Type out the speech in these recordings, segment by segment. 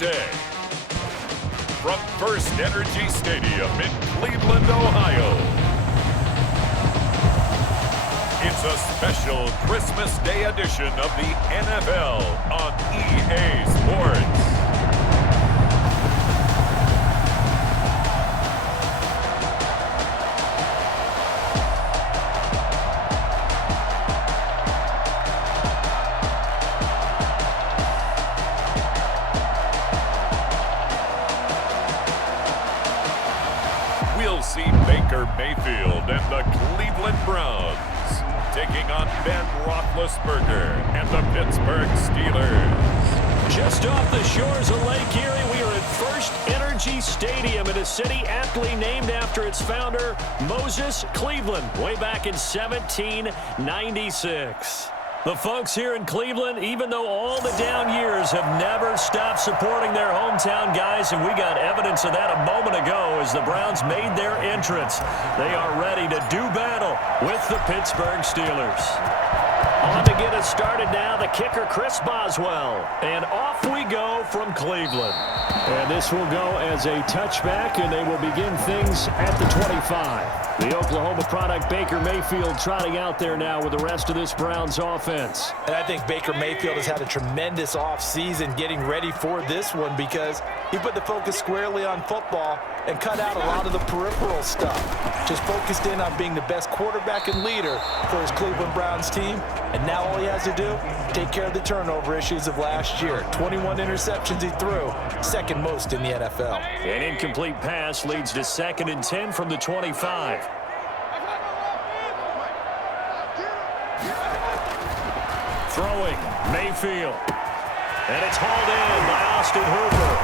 day. From FirstEnergy Stadium in Cleveland, Ohio, it's a special Christmas Day edition of the NFL on EA Sports. We'll see Baker Mayfield and the Cleveland Browns taking on Ben Roethlisberger and the Pittsburgh Steelers. Just off the shores of Lake Erie, we are at FirstEnergy Stadium in a city aptly named after its founder, Moses Cleveland, way back in 1796. The folks here in Cleveland, even though all the down years, have never stopped supporting their hometown guys, and we got evidence of that a moment ago as the Browns made their entrance. They are ready to do battle with the Pittsburgh Steelers. On to get us started now, the kicker, Chris Boswell. And off we go from Cleveland. And this will go as a touchback, and they will begin things at the 25. The Oklahoma product, Baker Mayfield, trotting out there now with the rest of this Browns offense. And I think Baker Mayfield has had a tremendous offseason getting ready for this one because he put the focus squarely on football and cut out a lot of the peripheral stuff. Just focused in on being the best quarterback and leader for his Cleveland Browns team. And now all he has to do, take care of the turnover issues of last year. 21 interceptions he threw, second most in the NFL. An incomplete pass leads to 2nd and 10 from the 25. Throwing, Mayfield. And it's hauled in by Austin Hooper.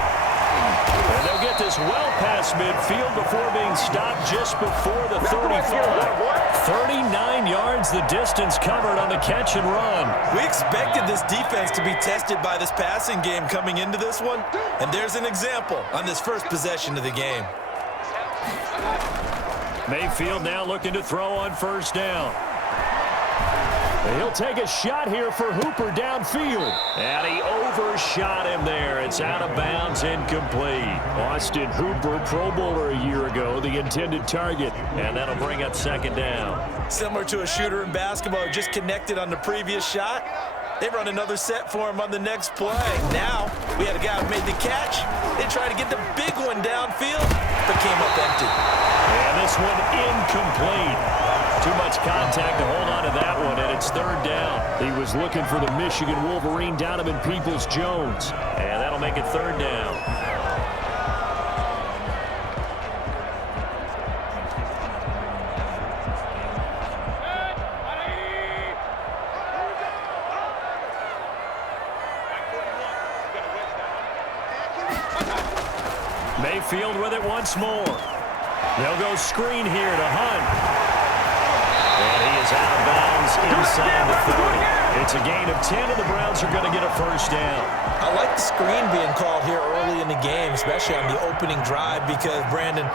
And they'll get this well past midfield before being stopped just before the 35. 39 yards the distance covered on the catch and run. We expected this defense to be tested by this passing game coming into this one, and there's an example on this first possession of the game. Mayfield now looking to throw on first down. He'll take a shot here for Hooper downfield. And he overshot him there. It's out of bounds, incomplete. Austin Hooper, Pro Bowler a year ago, the intended target. And that'll bring up 2nd down. Similar to a shooter in basketball who just connected on the previous shot. They run another set for him on the next play. Now, we had a guy who made the catch. They tried to get the big one downfield, but came up empty. And this one incomplete. Too much contact to hold on to that one, and it's 3rd down. He was looking for the Michigan Wolverine, Donovan Peoples-Jones. And that'll make it 3rd down. Mayfield with it once more. They'll go screen here to Hunt. And he is out of bounds inside the 30. It's a gain of 10, and the Browns are going to get a first down. I like the screen being called here early in the game, especially on the opening drive, because, Brandon,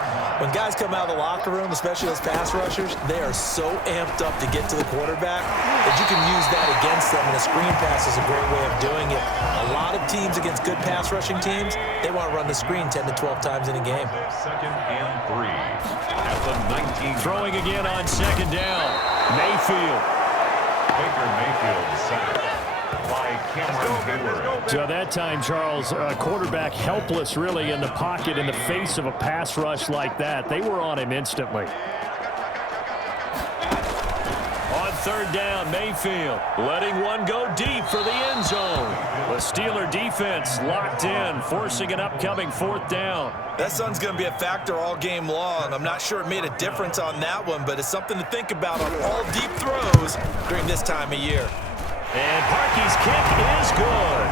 when guys come out of the locker room, especially those pass rushers, they are so amped up to get to the quarterback that you can use that against them, and a screen pass is a great way of doing it. A lot of teams against good pass rushing teams, they want to run the screen 10 to 12 times in a game. 2nd and 3 at the 19. Throwing again on 2nd down. Mayfield. Baker Mayfield sacked by Cameron Hayward. So that time, Charles, quarterback helpless really in the pocket in the face of a pass rush like that. They were on him instantly. On 3rd down, Mayfield letting one go deep for the end zone. The Steeler defense locked in, forcing an upcoming 4th down. That sun's going to be a factor all game long. I'm not sure it made a difference on that one, but it's something to think about on all deep throws during this time of year. And Parkey's kick is good.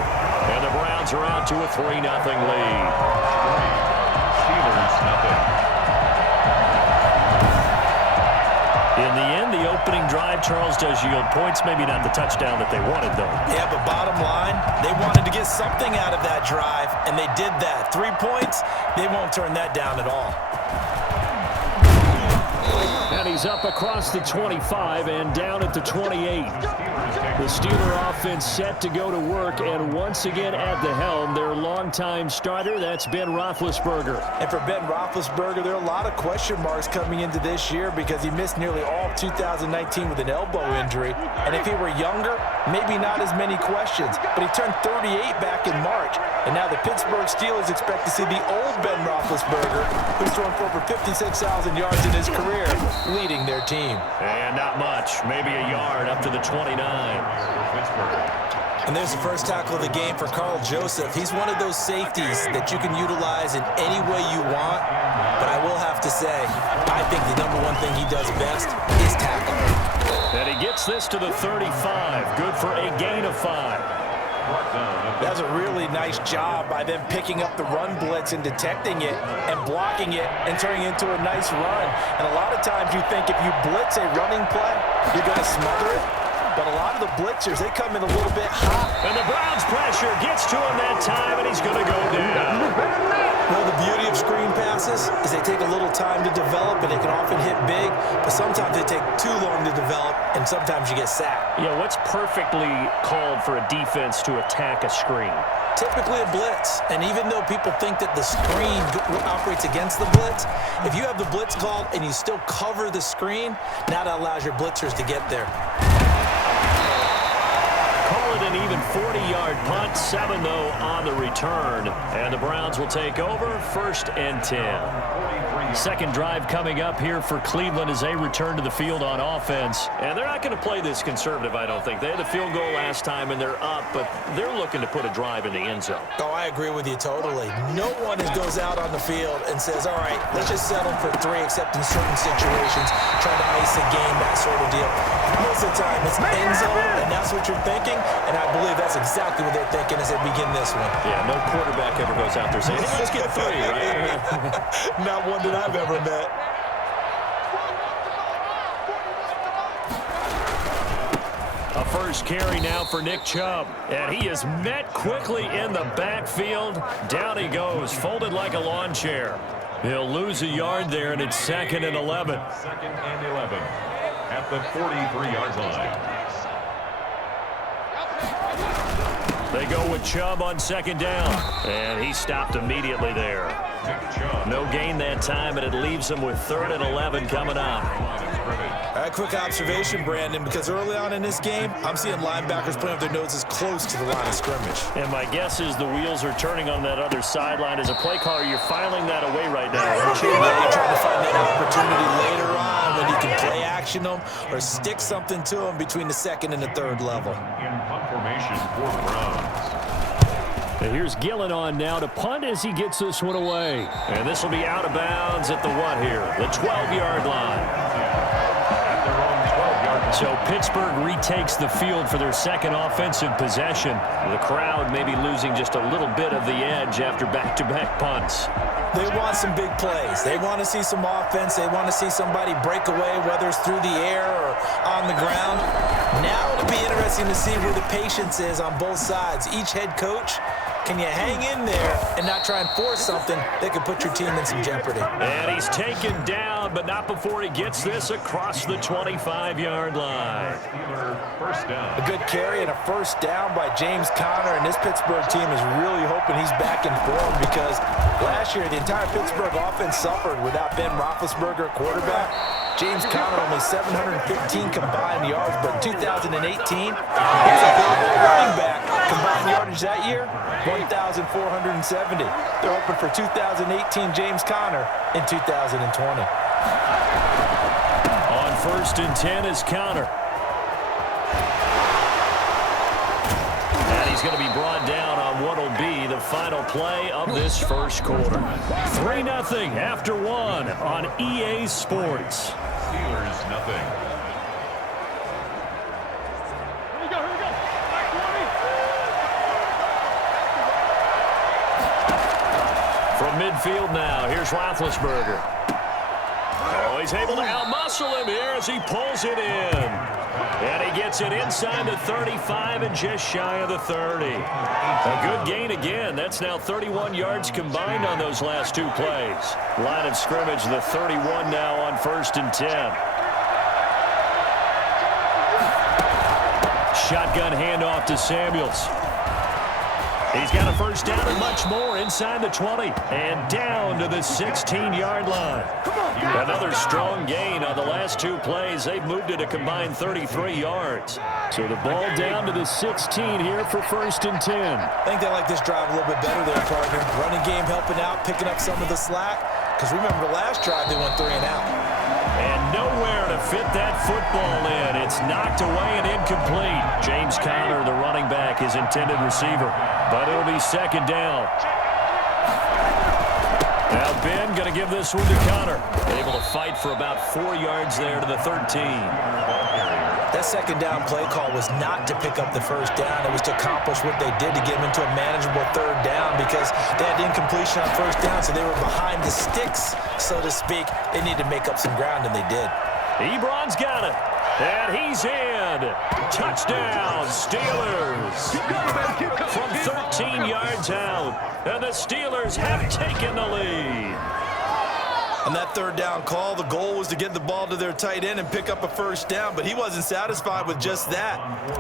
And the Browns are out to a 3-0 lead. Steelers nothing. In the end, the opening drive, Charles, does yield points. Maybe not the touchdown that they wanted, though. Yeah, but bottom line, they wanted to get something out of that drive, and they did that. 3 points, they won't turn that down at all. And he's up across the 25 and down at the 28. The Steeler offense set to go to work, and once again at the helm, their longtime starter, that's Ben Roethlisberger. And for Ben Roethlisberger, there are a lot of question marks coming into this year because he missed nearly all of 2019 with an elbow injury. And if he were younger, maybe not as many questions. But he turned 38 back in March, and now the Pittsburgh Steelers expect to see the old Ben Roethlisberger, who's thrown for over 56,000 yards in his career, leading their team. And not much, maybe a yard up to the 29. And there's the first tackle of the game for Carl Joseph. He's one of those safeties that you can utilize in any way you want. But I will have to say, I think the number one thing he does best is tackle. And he gets this to the 35. Good for a gain of 5. That's a really nice job by them picking up the run blitz and detecting it and blocking it and turning it into a nice run. And a lot of times you think if you blitz a running play, you're going to smother it. But a lot of the blitzers, they come in a little bit hot. And the Browns pressure gets to him that time, and he's going to go down. Well, the beauty of screen passes is they take a little time to develop, and they can often hit big, but sometimes they take too long to develop, and sometimes you get sacked. Yeah, what's perfectly called for a defense to attack a screen? Typically a blitz, and even though people think that the screen operates against the blitz, if you have the blitz called and you still cover the screen, now that allows your blitzers to get there. Call it an even 40-yard punt, 7 though on the return, and the Browns will take over, 1st and 10. Second drive coming up here for Cleveland as they return to the field on offense. And they're not going to play this conservative, I don't think. They had the field goal last time, and they're up, but they're looking to put a drive in the end zone. Oh, I agree with you totally. No one goes out on the field and says, all right, let's just settle for 3, except in certain situations, trying to ice a game, that sort of deal. Most of the time, it's end zone, and that's what you're thinking, and I believe that's exactly what they're thinking as they begin this one. Yeah, no quarterback ever goes out there saying, hey, let's get 3, right? Not one that I've ever met. A first carry now for Nick Chubb, and he is met quickly in the backfield. Down he goes, folded like a lawn chair. He'll lose a yard there, and it's 2nd and 11. 2nd and 11 at the 43-yard line. They go with Chubb on 2nd down, and he stopped immediately there. No gain that time, and it leaves him with 3rd and 11 coming up. A quick observation, Brandon, because early on in this game, I'm seeing linebackers putting up their noses close to the line of scrimmage. And my guess is the wheels are turning on that other sideline. As a play caller, you're filing that away right now. You're trying to find that opportunity later on when you can play action them or stick something to them between the 2nd and the 3rd level. In punt formation for the Browns. And here's Gillen on now to punt as he gets this one away. And this will be out of bounds at the what here? The 12-yard line. So Pittsburgh retakes the field for their 2nd offensive possession. The crowd may be losing just a little bit of the edge after back-to-back punts. They want some big plays. They want to see some offense. They want to see somebody break away, whether it's through the air or on the ground. Now it'll be interesting to see where the patience is on both sides. Each head coach, can you hang in there and not try and force something that could put your team in some jeopardy? And he's taken down, but not before he gets this across the 25-yard line. First down. A good carry and a first down by James Conner, and this Pittsburgh team is really hoping he's back in form because last year the entire Pittsburgh offense suffered without Ben Roethlisberger at quarterback. James Conner only 715 combined yards, but in 2018, he was a running back. Combined yardage that year, 1,470. They're hoping for 2018 James Conner in 2020. On 1st and 10 is Conner. And he's going to be brought down on what will be the final play of this first quarter. 3-0 after 1 on EA Sports. Steelers nothing. From midfield now, here's Roethlisberger. Oh, he's able to outmuscle him here as he pulls it in. And he gets it inside the 35 and just shy of the 30. A good gain again. That's now 31 yards combined on those last 2 plays. Line of scrimmage, the 31 now on 1st and 10. shotgun handoff to Samuels. He's got a first down and much more inside the 20 and down to the 16-yard line. Another strong gain on the last two plays. They've moved it a combined 33 yards. So the ball down to the 16 here for 1st and 10. I think they like this drive a little bit better there, partner. Running game helping out, picking up some of the slack. Because remember the last drive, they went 3 and out. And nowhere to fit that football in. It's knocked away and incomplete. James Conner, the running back, his intended receiver. But it'll be 2nd down. Now Ben going to give this one to Conner. Able to fight for about 4 yards there to the 13. That 2nd down play call was not to pick up the 1st down. It was to accomplish what they did to get them into a manageable 3rd down because they had incompletion on 1st down, so they were behind the sticks, so to speak. They needed to make up some ground, and they did. Ebron's got it. And he's in. Touchdown, Steelers. From 13 yards out. And the Steelers have taken the lead. On that 3rd down call, the goal was to get the ball to their tight end and pick up a 1st down, but he wasn't satisfied with just that.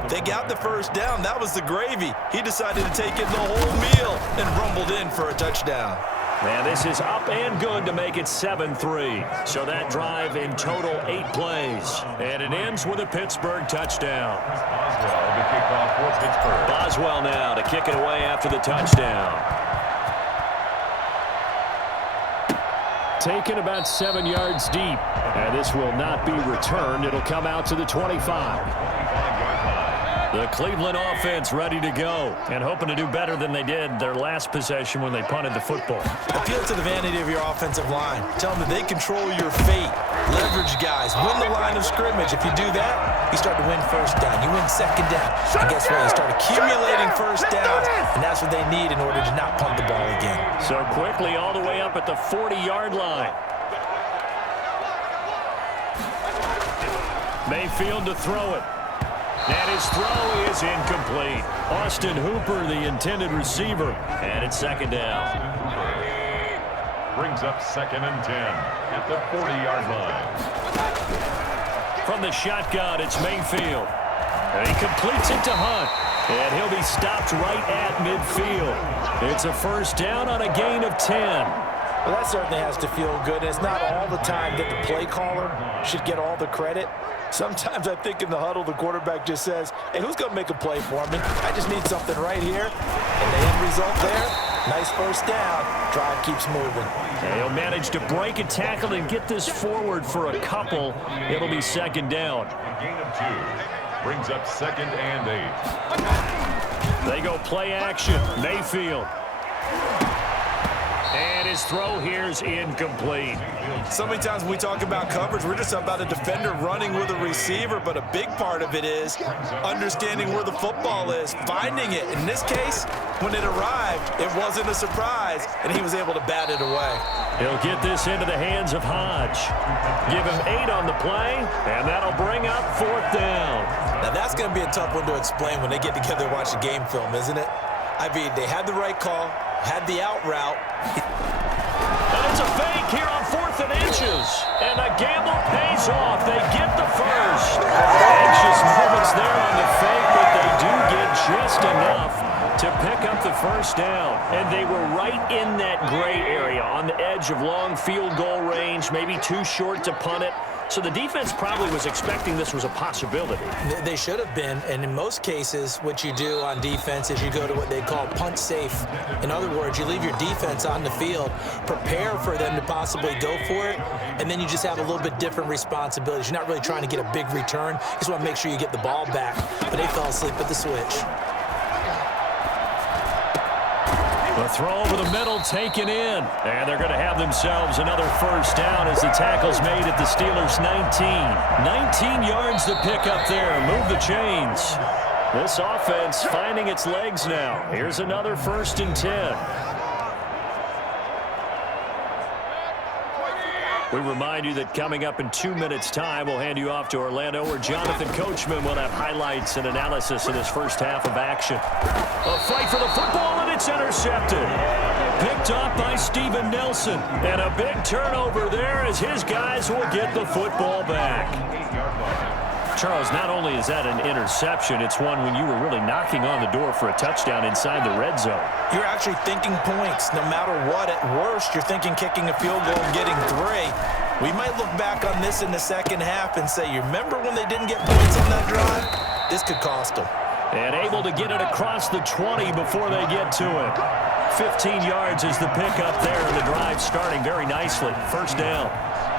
They got the 1st down. That was the gravy. He decided to take in the whole meal and rumbled in for a touchdown. Man, this is up and good to make it 7-3. So that drive in total 8 plays. And it ends with a Pittsburgh touchdown. Boswell, the kickoff for Pittsburgh. Boswell now to kick it away after the touchdown. Taken about 7 yards deep. And this will not be returned. It'll come out to the 25. The Cleveland offense ready to go and hoping to do better than they did their last possession when they punted the football. Appeal to the vanity of your offensive line. Tell them that they control your fate. Leverage guys. Win the line of scrimmage. If you do that, you start to win 1st down. You win 2nd down. And guess what? You start accumulating 1st downs, and that's what they need in order to not punt the ball again. So quickly all the way up at the 40-yard line. Mayfield to throw it. And his throw is incomplete. Austin Hooper, the intended receiver. And it's 2nd down. Brings up 2nd and 10 at the 40-yard line. From the shotgun, it's Mayfield. And he completes it to Hunt. And he'll be stopped right at midfield. It's a 1st down on a gain of 10. Well, that certainly has to feel good. It's not all the time that the play caller should get all the credit. Sometimes I think in the huddle, the quarterback just says, hey, who's going to make a play for me? I just need something right here. And the end result there, nice 1st down. Drive keeps moving. And he'll manage to break a tackle and get this forward for a couple. It'll be 2nd down. A gain of 2. Brings up 2nd and 8. They go play action. Mayfield. And his throw here is incomplete. So many times when we talk about coverage, we're just about a defender running with a receiver, but a big part of it is understanding where the football is, finding it. In this case, when it arrived, it wasn't a surprise, and he was able to bat it away. He'll get this into the hands of Hodge. Give him 8 on the play, and that'll bring up 4th down. Now that's going to be a tough one to explain when they get together and watch the game film, isn't it? I mean, they had the right call, had the out route. And it's a fake here on 4th and inches. And the gamble pays off. They get the first. Anxious moments there on the fake, but they do get just enough to pick up the 1st down. And they were right in that gray area on the edge of long field goal range, maybe too short to punt it. So the defense probably was expecting this was a possibility. They should have been, and in most cases, what you do on defense is you go to what they call punt safe. In other words, you leave your defense on the field, prepare for them to possibly go for it, and then you just have a little bit different responsibilities. You're not really trying to get a big return. You just want to make sure you get the ball back. But they fell asleep at the switch. The throw over the middle taken in. And they're going to have themselves another 1st down as the tackle's made at the Steelers' 19. 19 yards to pick up there. Move the chains. This offense finding its legs now. Here's another 1st and 10. We remind you that coming up in 2 minutes' time, we'll hand you off to Orlando, where Jonathan Coachman will have highlights and analysis in his first half of action. A fight for the football, and it's intercepted. Picked off by Steven Nelson. And a big turnover there as his guys will get the football back. Charles, not only is that an interception, it's one when you were really knocking on the door for a touchdown inside the red zone. You're actually thinking points. No matter what, at worst, you're thinking kicking a field goal and getting 3. We might look back on this in the second half and say, you remember when they didn't get points on that drive? This could cost them. And able to get it across the 20 before they get to it. 15 yards is the pickup there, and the drive starting very nicely. First down.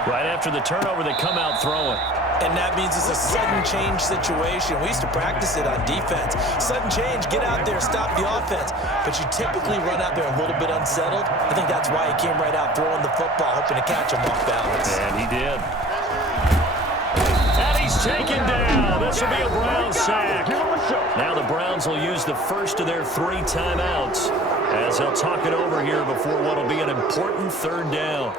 Right after the turnover, they come out throwing. And that means it's a sudden change situation. We used to practice it on defense. Sudden change, get out there, stop the offense. But you typically run out there a little bit unsettled. I think that's why he came right out throwing the football, hoping to catch him off balance. And he did. And he's taken down. This will be a Browns sack. Now the Browns will use the first of their 3 timeouts as they'll talk it over here before what will be an important third down.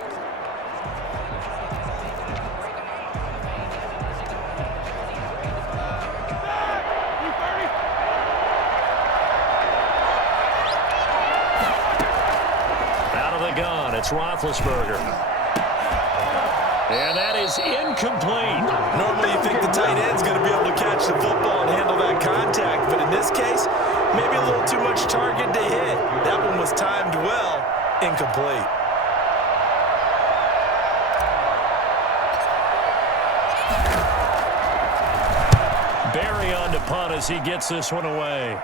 It's Roethlisberger. And that is incomplete. Normally you think the tight end's going to be able to catch the football and handle that contact, but in this case, maybe a little too much target to hit. That one was timed well. Incomplete. Barry on to punt as he gets this one away.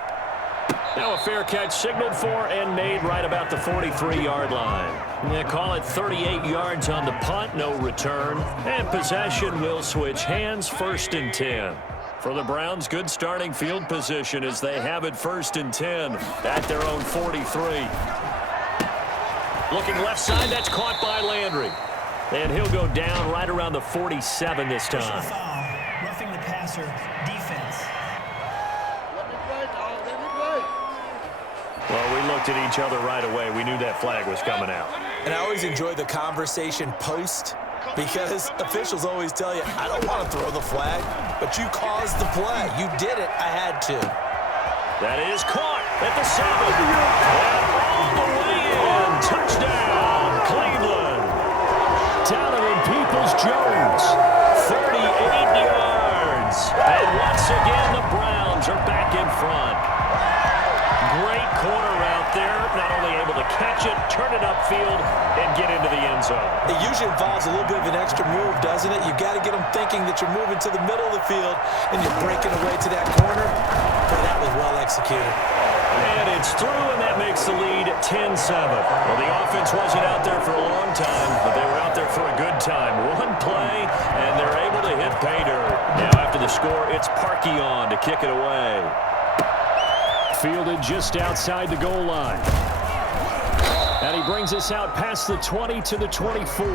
Now a fair catch signaled for and made right about the 43-yard line. Yeah, call it 38 yards on the punt, no return. And possession will switch hands, 1st and 10. For the Browns, good starting field position as they have it 1st and 10 at their own 43. Looking left side, that's caught by Landry. And he'll go down right around the 47 this time. Roughing the passer, defense. Well, we looked at each other right away. We knew that flag was coming out. And I always enjoy the conversation post because officials always tell you, I don't want to throw the flag, but you caused the play. You did it. I had to. That is caught at the 7. And all the way in. Touchdown, Cleveland. Donovan Peoples-Jones, 38 yards. And once again, the Browns are back in front. Great corner route there, not only able to catch it, turn it upfield, and get into the end zone. It usually involves a little bit of an extra move, doesn't it? You've got to get them thinking that you're moving to the middle of the field and you're breaking away to that corner. But that was well executed. And it's through, and that makes the lead 10-7. Well, the offense wasn't out there for a long time, but they were out there for a good time. One play, and they're able to hit pay dirt. Now after the score, it's Parkey on to kick it away. Fielded just outside the goal line. And he brings us out past the 20 to the 24. The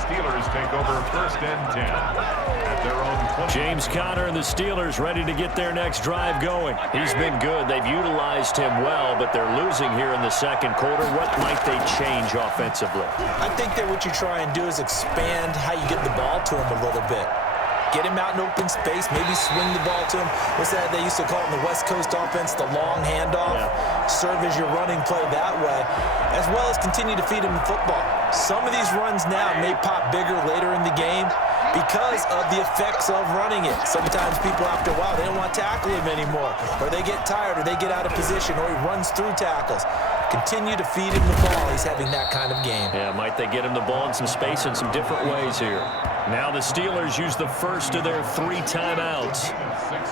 Steelers take over 1st and 10 at their own 20. James Conner and the Steelers ready to get their next drive going. He's been good. They've utilized him well, but they're losing here in the second quarter. What might they change offensively? I think that what you try and do is expand how you get the ball to him a little bit. Get him out in open space, maybe swing the ball to him. What's that they used to call it in the West Coast offense, the long handoff? Yeah. Serve as your running play that way, as well as continue to feed him the football. Some of these runs now may pop bigger later in the game because of the effects of running it. Sometimes people, after a while, they don't want to tackle him anymore, or they get tired, or they get out of position, or he runs through tackles. Continue to feed him the ball. He's having that kind of game. Yeah, might they get him the ball in some space in some different ways here. Now the Steelers use the first of their 3 timeouts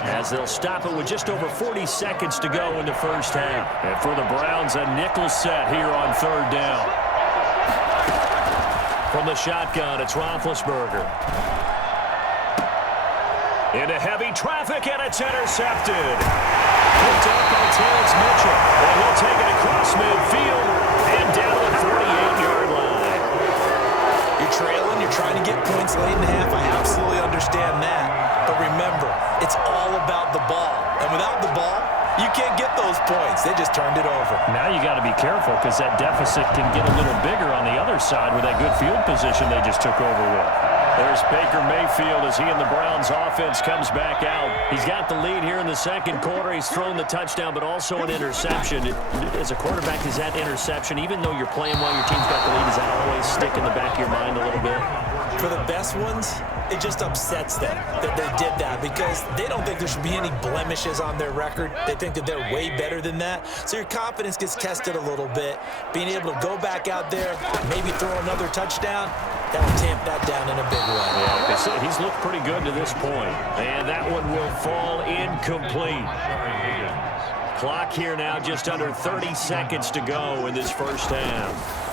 as they'll stop it with just over 40 seconds to go in the first half. And for the Browns, a nickel set here on 3rd down. From the shotgun, it's Roethlisberger. Into heavy traffic, and it's intercepted. Picked up by Terrence Mitchell. And he'll take it across midfield and down the 48-yard line. You're trailing, you're trying to get points late in the half. I absolutely understand that. But remember, it's all about the ball. And without the ball, you can't get those points. They just turned it over. Now you got to be careful because that deficit can get a little bigger on the other side with that good field position they just took over with. There's Baker Mayfield as he and the Browns offense comes back out. He's got the lead here in the second quarter. He's thrown the touchdown, but also an interception. As a quarterback, is that interception, even though you're playing while your team's got the lead, does that always stick in the back of your mind a little bit? For the best ones, it just upsets them that they did that because they don't think there should be any blemishes on their record. They think that they're way better than that. So your confidence gets tested a little bit. Being able to go back out there, maybe throw another touchdown, that'll tamp that down in a big way. Yeah, like I said, he's looked pretty good to this point. And that one will fall incomplete. Clock here now, just under 30 seconds to go in this first half.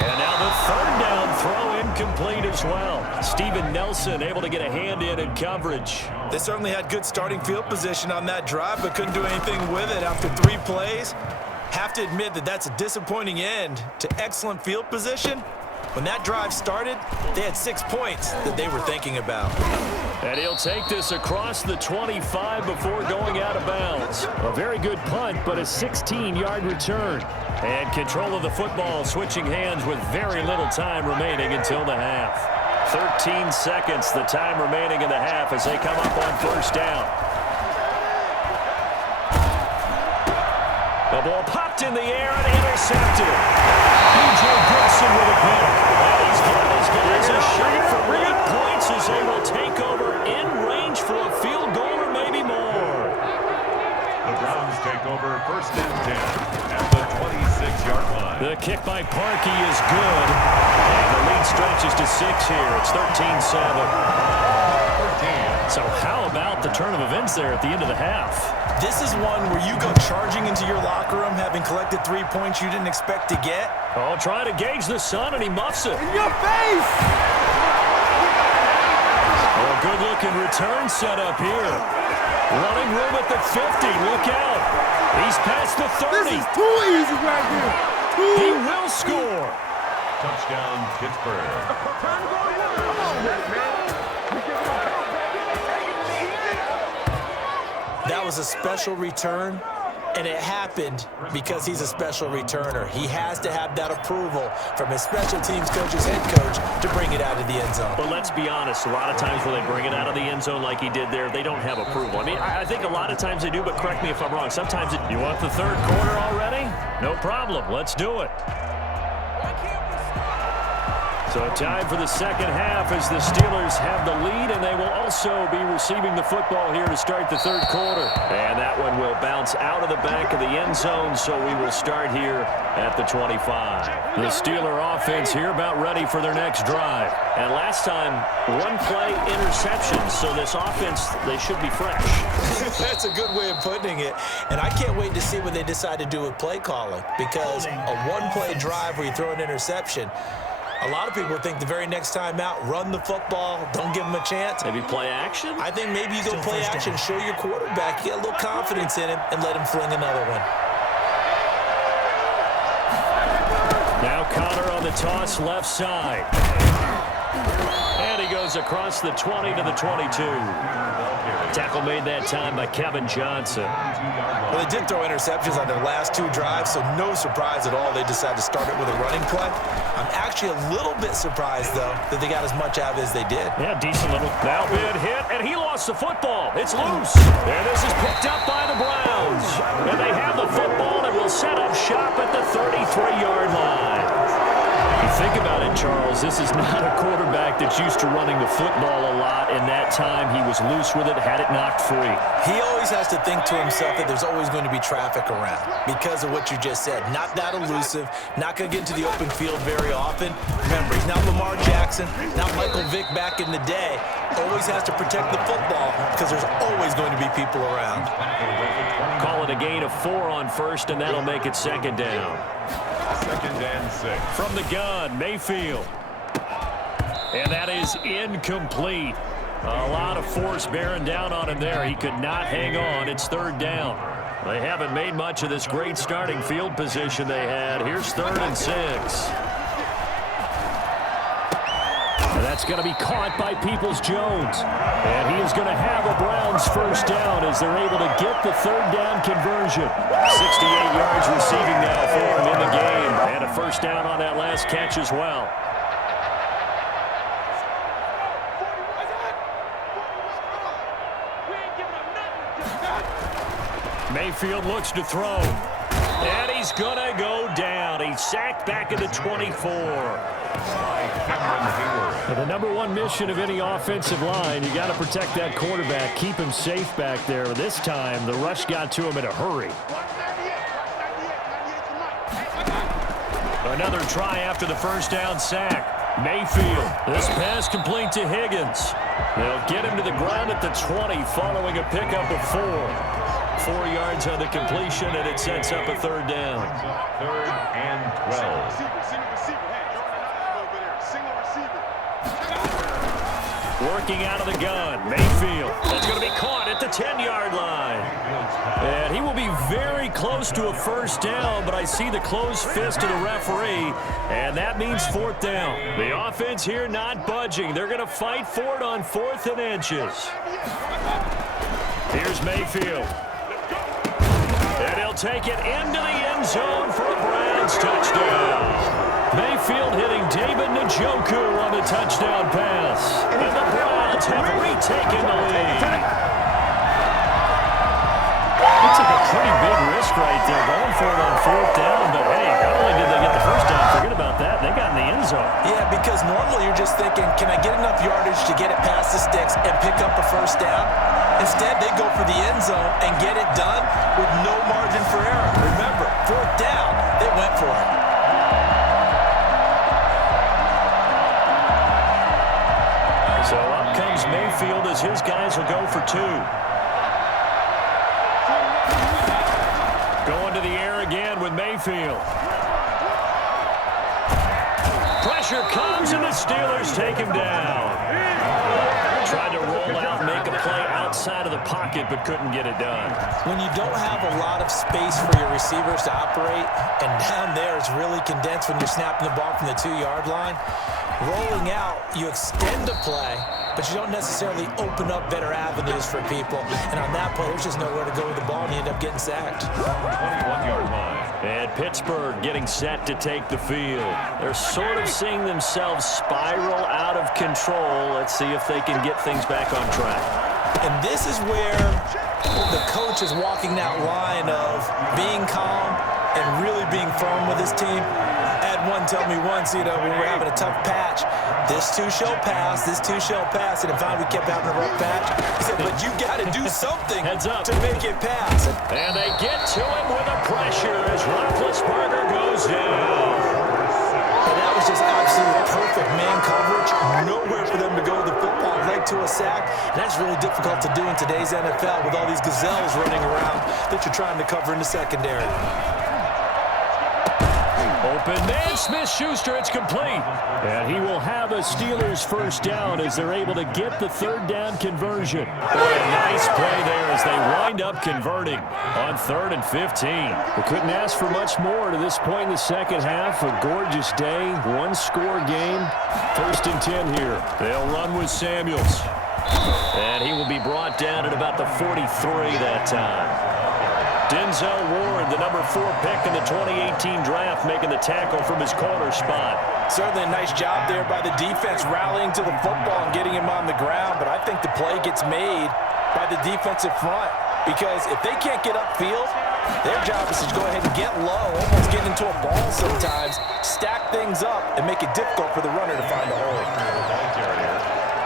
And now the third down throw incomplete as well. Steven Nelson able to get a hand in coverage. They certainly had good starting field position on that drive, but couldn't do anything with it after 3 plays. Have to admit that that's a disappointing end to excellent field position. When that drive started, they had 6 points that they were thinking about. And he'll take this across the 25 before going out of bounds. A very good punt, but a 16-yard return. And control of the football switching hands with very little time remaining until the half. 13 seconds, the time remaining in the half as they come up on first down. The ball popped in the air and intercepted. B.J. Gibson with a pick. And he's given his guys a shot for 8 points as they will take over in range for a field goal or maybe more. The Browns take over first and 10 at the 26-yard line. The kick by Parkey is good. And the lead stretches to 6 here. It's 13-7. So how about the turn of events there at the end of the half? This is one where you go charging into your locker room having collected 3 points you didn't expect to get. Oh, trying to gauge the sun, and he muffs it. In your face! Oh, good-looking return set up here. Running room at the 50. Look out. He's past the 30. This is too easy right here. He will score. Touchdown, Pittsburgh. That was a special return, and it happened because he's a special returner. He has to have that approval from his special teams coach's head coach to bring it out of the end zone. But let's be honest, a lot of times when they bring it out of the end zone like he did there, they don't have approval. I mean, I think a lot of times they do, but correct me if I'm wrong. Sometimes you want the third quarter already? No problem. Let's do it. So time for the second half as the Steelers have the lead, and they will also be receiving the football here to start the third quarter. And that one will bounce out of the back of the end zone, so we will start here at the 25. The Steeler offense here about ready for their next drive. And last time, 1-play interception, so this offense, they should be fresh. That's a good way of putting it. And I can't wait to see what they decide to do with play calling, because a 1-play drive where you throw an interception, a lot of people think the very next time out, run the football, don't give them a chance. Maybe play action? I think maybe you go play action, show your quarterback, you get a little confidence in him, and let him fling another one. Now Connor on the toss left side. And he goes across the 20 to the 22. Tackle made that time by Kevin Johnson. Well, they did throw interceptions on their last 2 drives, so no surprise at all they decided to start it with a running play. I'm actually a little bit surprised, though, that they got as much out of it as they did. Yeah, decent little now-bid hit, and he lost the football. It's loose. And this is picked up by the Browns. And they have the football and will set up shop at the 33-yard line. Think about it, Charles. This is not a quarterback that's used to running the football a lot, and that time he was loose with it, had it knocked free. He always has to think to himself that there's always going to be traffic around because of what you just said. Not that elusive, not going to get into the open field very often. Remember, he's not Lamar Jackson, not Michael Vick back in the day. Always has to protect the football because there's always going to be people around. Call it a gain of 4 on first, and that'll make it second down. Second and 6. From the gun, Mayfield. And that is incomplete. A lot of force bearing down on him there. He could not hang on. It's third down. They haven't made much of this great starting field position they had. Here's 3rd and 6. And that's going to be caught by Peoples-Jones. And he is going to have a Browns first down as they're able to get the third down conversion. 68 yards receiving now for him in the game. And a first down on that last catch as well. Mayfield looks to throw. And he's going to go down. He's sacked back at the 24. The number one mission of any offensive line, you got to protect that quarterback, keep him safe back there. This time, the rush got to him in a hurry. Another try after the first down sack. Mayfield, this pass complete to Higgins. They'll get him to the ground at the 20 following a pickup of 4. 4 yards on the completion, and it sets up a third down. 3rd and 12. Working out of the gun, Mayfield. That's going to be caught at the 10-yard line. And he will be very close to a first down, but I see the closed fist of the referee, and that means 4th down. The offense here not budging. They're going to fight for it on 4th and inches. Here's Mayfield. And he'll take it into the end zone for a Browns touchdown. Mayfield hitting David Njoku on the touchdown pass. And the Browns have retaken the lead. He took a pretty big risk right there going for it on 4th down. But, hey, not only did they get the first down, forget about that, they got in the end zone. Yeah, because normally you're just thinking, can I get enough yardage to get it past the sticks and pick up a first down? Instead, they go for the end zone and get it done with no margin for error. Remember, 4th down, they went for it. So up comes Mayfield as his guys will go for 2. Going to the air again with Mayfield. Pressure comes and the Steelers take him down. Tried to roll out and make a play outside of the pocket but couldn't get it done. When you don't have a lot of space for your receivers to operate, and down there is really condensed when you're snapping the ball from the 2-yard line, rolling out, you extend the play, but you don't necessarily open up better avenues for people. And on that play, there's just nowhere to go with the ball, and you end up getting sacked. 21-yard line. And Pittsburgh getting set to take the field. They're sort of seeing themselves spiral out of control. Let's see if they can get things back on track. And this is where the coach is walking that line of being calm and really being firm with his team. Ed one told me once, when we're having a tough patch, this too shall pass, this too shall pass. And finally we kept having a rough patch. He said, but you got to do something to make it pass. And they get to him with a pressure as Roethlisberger goes down. And that was just absolute perfect man coverage. Nowhere for them to go with the football, right to a sack. And that's really difficult to do in today's NFL with all these gazelles running around that you're trying to cover in the secondary. Open man, Smith-Schuster, it's complete. And he will have a Steelers first down as they're able to get the 3rd down conversion. Boy, a nice play there as they wind up converting on 3rd and 15. They couldn't ask for much more to this point in the second half. A gorgeous day, 1-score game. 1st and 10 here. They'll run with Samuels. And he will be brought down at about the 43 that time. Denzel Warren, the number 4 pick in the 2018 draft, making the tackle from his corner spot. Certainly a nice job there by the defense rallying to the football and getting him on the ground, but I think the play gets made by the defensive front because if they can't get upfield, their job is to go ahead and get low, almost get into a ball sometimes, stack things up, and make it difficult for the runner to find a hole.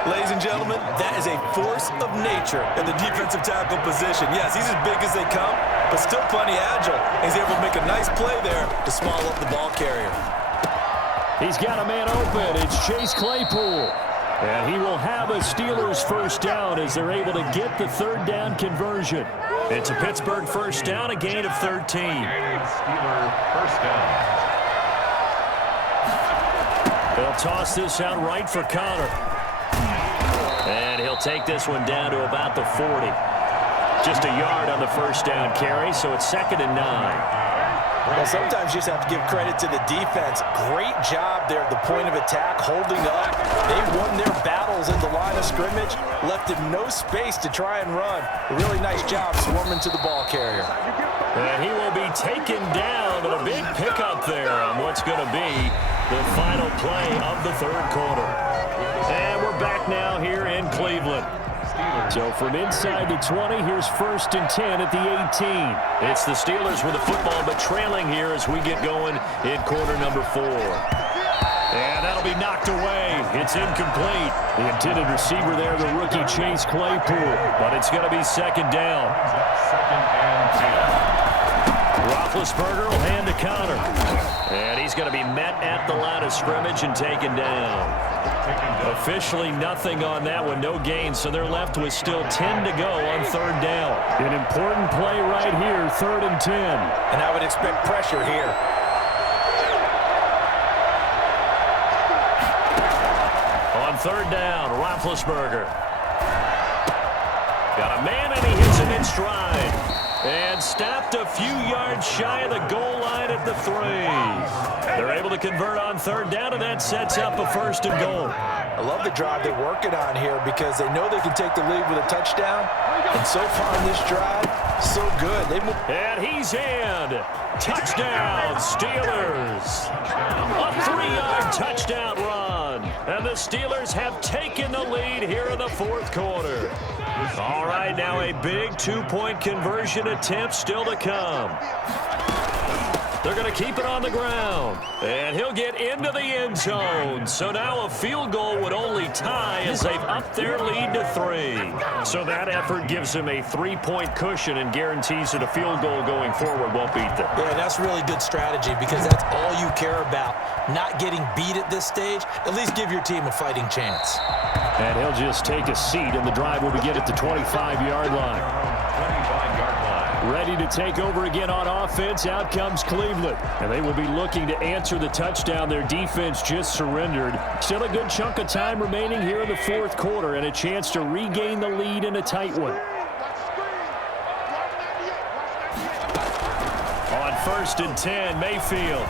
Ladies and gentlemen, that is a force of nature in the defensive tackle position. Yes, he's as big as they come, but still plenty agile. He's able to make a nice play there to small up the ball carrier. He's got a man open. It's Chase Claypool. And he will have a Steelers first down as they're able to get the 3rd down conversion. It's a Pittsburgh first down, a gain of 13. Steelers first down. They'll toss this out right for Connor. And he'll take this one down to about the 40. Just a yard on the first down carry, so it's 2nd and 9. Well, sometimes you just have to give credit to the defense. Great job there at the point of attack, holding up. They won their battles at the line of scrimmage, left him no space to try and run. A really nice job swarming to the ball carrier. And he will be taken down, but a big pickup there on what's going to be the final play of the 3rd quarter. And we're back now here in Cleveland. So from inside the 20, here's 1st and 10 at the 18. It's the Steelers with the football, but trailing here as we get going in quarter number 4. And that'll be knocked away. It's incomplete. The intended receiver there, the rookie Chase Claypool. But it's going to be second down. Roethlisberger will hand to Connor. And he's going to be met at the line of scrimmage and taken down. Officially nothing on that one, no gain, so they're left with still 10 to go on third down. An important play right here, 3rd and 10. And I would expect pressure here. On third down, Roethlisberger. Got a man, and he hits him in stride. And stopped a few yards shy of the goal line at the 3. They're able to convert on third down, and that sets up a 1st and goal. I love the drive they're working on here because they know they can take the lead with a touchdown. And so far in this drive, so good. And he's in. Touchdown, Steelers. A 3-yard touchdown run. And the Steelers have taken the lead here in the 4th quarter. All right, now a big 2-point conversion attempt still to come. They're going to keep it on the ground. And he'll get into the end zone. So now a field goal would only tie as they've upped their lead to 3. So that effort gives them a 3-point cushion and guarantees that a field goal going forward won't beat them. Yeah, that's really good strategy because that's all you care about. Not getting beat at this stage. At least give your team a fighting chance. And he'll just take a seat, and the drive will begin at the 25-yard line. Ready to take over again on offense. Out comes Cleveland. And they will be looking to answer the touchdown their defense just surrendered. Still a good chunk of time remaining here in the 4th quarter and a chance to regain the lead in a tight one. On 1st and 10, Mayfield.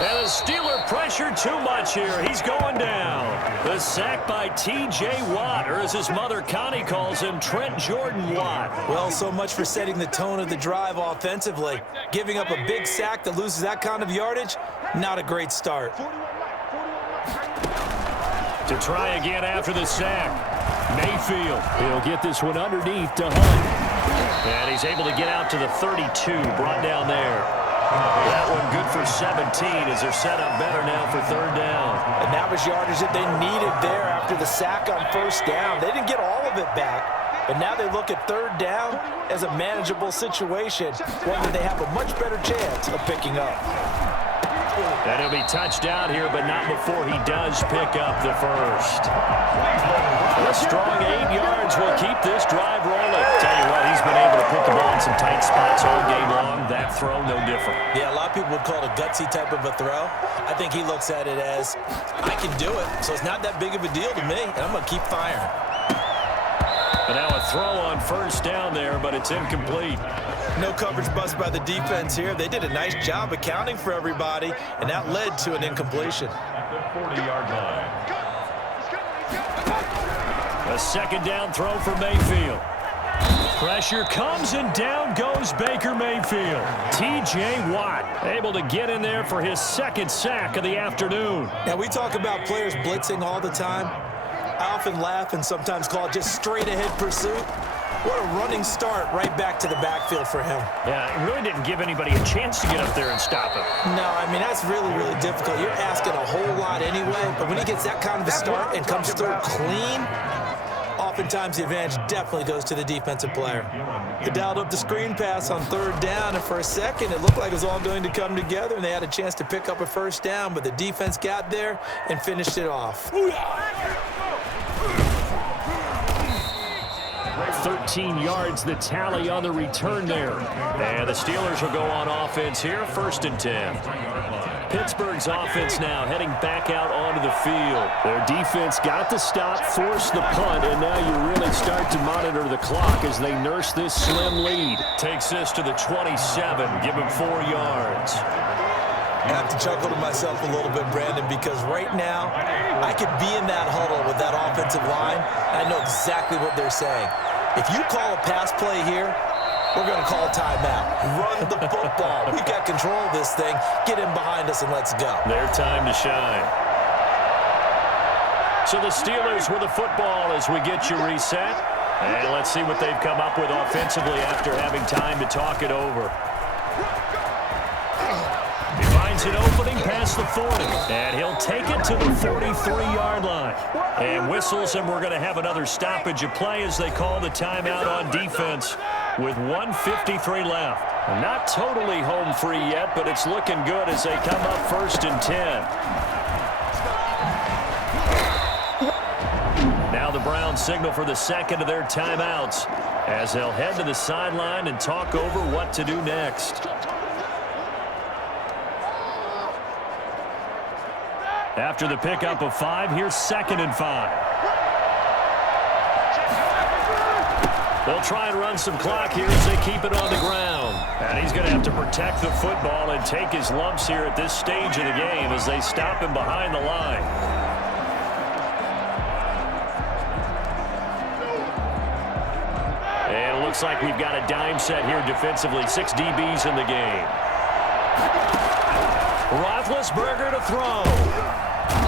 And the Steeler pressure too much here. He's going down. The sack by T.J. Watt, or as his mother Connie calls him, Trent Jordan Watt. Well, so much for setting the tone of the drive offensively. Giving up a big sack that loses that kind of yardage, not a great start. To try again after the sack. Mayfield. He'll get this one underneath to Hunt. And he's able to get out to the 32, brought down there. That one good for 17 as they're set up better now for third down. And that was yardage that they needed there after the sack on first down. They didn't get all of it back, but now they look at third down as a manageable situation, one that they have a much better chance of picking up. And he'll be touched down here, but not before he does pick up the first. A strong 8 yards will keep this drive rolling. Tell you what, he's been able to put the ball in some tight spots all game long. That throw, no different. Yeah, a lot of people would call it a gutsy type of a throw. I think he looks at it as, I can do it, so it's not that big of a deal to me, and I'm going to keep firing. And now a throw on first down there, but it's incomplete. No coverage bust by the defense here. They did a nice job accounting for everybody, and that led to an incompletion. At the 40-yard line. A second down throw for Mayfield. Pressure comes, and down goes Baker Mayfield. T.J. Watt able to get in there for his 2nd sack of the afternoon. Now, we talk about players blitzing all the time. I often laugh and sometimes call it just straight-ahead pursuit. What a running start right back to the backfield for him. Yeah, it really didn't give anybody a chance to get up there and stop him. No, I mean, that's really, really difficult. You're asking a whole lot anyway, but when he gets that kind of a start and comes through clean, oftentimes the advantage definitely goes to the defensive player. They dialed up the screen pass on third down, and for a second it looked like it was all going to come together, and they had a chance to pick up a first down, but the defense got there and finished it off. 13 yards the tally on the return there. And the Steelers will go on offense here, 1st and 10. Pittsburgh's offense now heading back out onto the field. Their defense got the stop, forced the punt, and now you really start to monitor the clock as they nurse this slim lead. Takes this to the 27, give him 4 yards. I have to chuckle to myself a little bit, Brandon, because right now I could be in that huddle with that offensive line. I know exactly what they're saying. If you call a pass play here, we're going to call a timeout. Run the football. We've got control of this thing. Get in behind us and let's go. Their time to shine. So the Steelers with the football as we get you reset. And let's see what they've come up with offensively after having time to talk it over. He finds finds an opening past the 40. And he'll take it to the 43-yard line. And whistles, and we're going to have another stoppage of play as they call the timeout on defense with 1:53 left. Not totally home free yet, but it's looking good as they come up 1st and 10. Now the Browns signal for the second of their timeouts as they'll head to the sideline and talk over what to do next. After the pickup of 5, here's 2nd and 5. They'll try and run some clock here as they keep it on the ground. And he's going to have to protect the football and take his lumps here at this stage of the game as they stop him behind the line. And it looks like we've got a dime set here defensively. 6 DBs in the game. Roethlisberger to throw.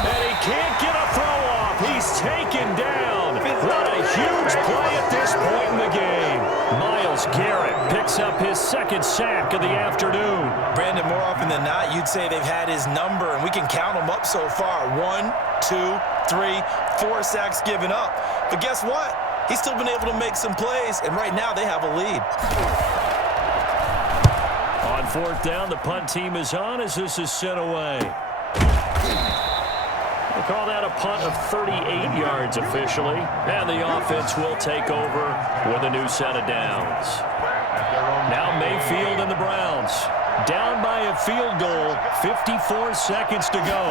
And he can't get a throw off. He's taken down. What a huge play at this point in the game. Myles Garrett picks up his 2nd sack of the afternoon. Brandon, more often than not, you'd say they've had his number, and we can count them up so far. 1, 2, 3, 4 sacks given up. But guess what? He's still been able to make some plays, and right now they have a lead. On 4th down, the punt team is on as this is sent away. We'll call that a punt of 38 yards officially, and the offense will take over with a new set of downs. Now Mayfield and the Browns down by a field goal, 54 seconds to go.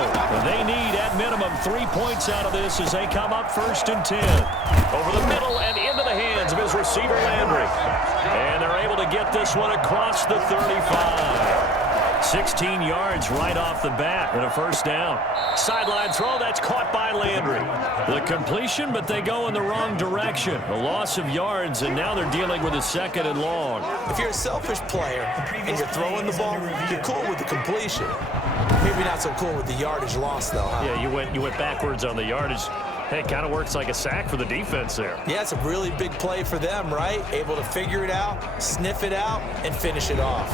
They need at minimum 3 points out of this as they come up 1st and 10. Over the middle and into the hands of his receiver Landry. And they're able to get this one across the 35. 16 yards right off the bat and a 1st down. Sideline throw, that's caught by Landry. The completion, but they go in the wrong direction. A loss of yards, and now they're dealing with a 2nd and long. If you're a selfish player and you're throwing the ball, you're cool with the completion. Maybe not so cool with the yardage loss, though, huh? Yeah, you went backwards on the yardage. Hey, it kind of works like a sack for the defense there. Yeah, it's a really big play for them, right? Able to figure it out, sniff it out, and finish it off.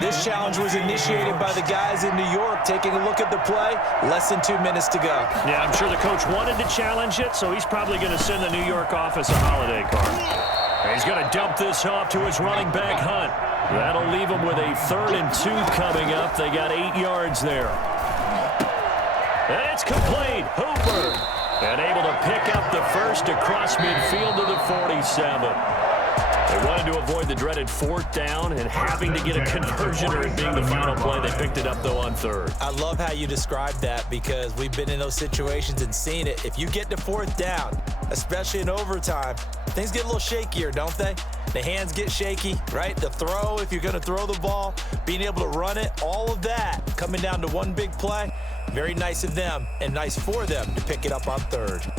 This challenge was initiated by the guys in New York. Taking a look at the play, less than 2 minutes to go. Yeah, I'm sure the coach wanted to challenge it, so he's probably going to send the New York office a holiday card. And he's going to dump this off to his running back, Hunt. That'll leave him with a 3rd and 2 coming up. They got 8 yards there. And it's complete. Hooper. And able to pick up the 1st across midfield to the 47. They wanted to avoid the dreaded 4th down and having to get a conversion or it being the final play. They picked it up, though, on 3rd. I love how you described that because we've been in those situations and seen it. If you get to 4th down, especially in overtime, things get a little shakier, don't they? The hands get shaky, right? The throw, if you're going to throw the ball, being able to run it, all of that coming down to one big play. Very nice of them and nice for them to pick it up on 3rd.